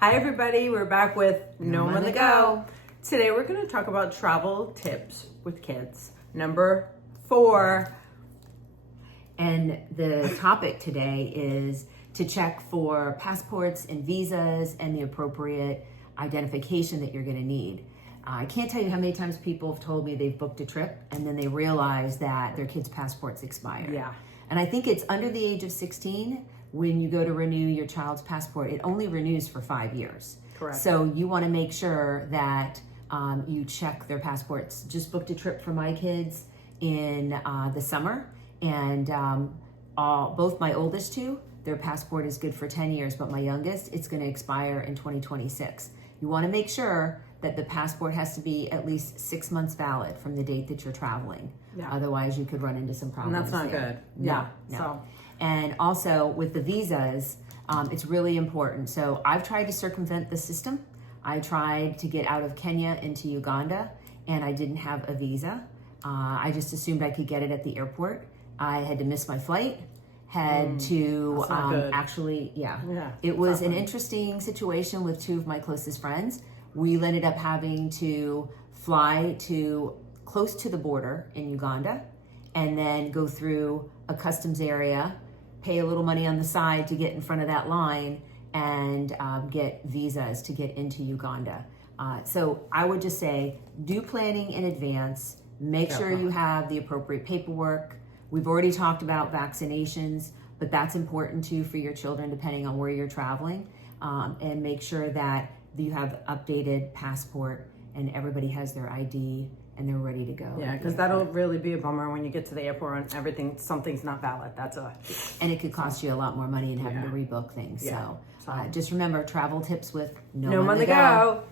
Hi everybody, we're back with Gnome on the Go. Today we're going to talk about travel tips with kids. Number 4. And the topic today is to check for passports and visas and the appropriate identification that you're going to need. I can't tell you how many times people have told me they've booked a trip and then they realize that their kids' passports expired. Yeah. And I think it's under the age of 16 when you go to renew your child's passport, it only renews for 5 years. Correct. So you want to make sure that you check their passports. Just booked a trip for my kids in the summer, and both my oldest two, their passport is good for 10 years, but my youngest, it's going to expire in 2026. You want to make sure that the passport has to be at least 6 months valid from the date that you're traveling. Yeah. Otherwise, you could run into some problems. And that's not there. good. No, Yeah. no. So. And also with the visas, it's really important. So I've tried to circumvent the system. I tried to get out of Kenya into Uganda, and I didn't have a visa. I just assumed I could get it at the airport. I had to miss my flight. Had to That's not good. actually, Yeah, it was an awesome. interesting situation with two of my closest friends. We ended up having to fly to close to the border in Uganda and then go through a customs area, pay a little money on the side to get in front of that line, and get visas to get into Uganda. So I would just say, do planning in advance. Make sure you have the appropriate paperwork. We've already talked about vaccinations, but that's important too for your children depending on where you're traveling. And make sure that you have updated passport and everybody has their ID and they're ready to go. Yeah, because that'll really be a bummer when you get to the airport and something's not valid. And it could cost you a lot more money and having to rebook things. Yeah. So just remember, travel tips with Gnome on the Go.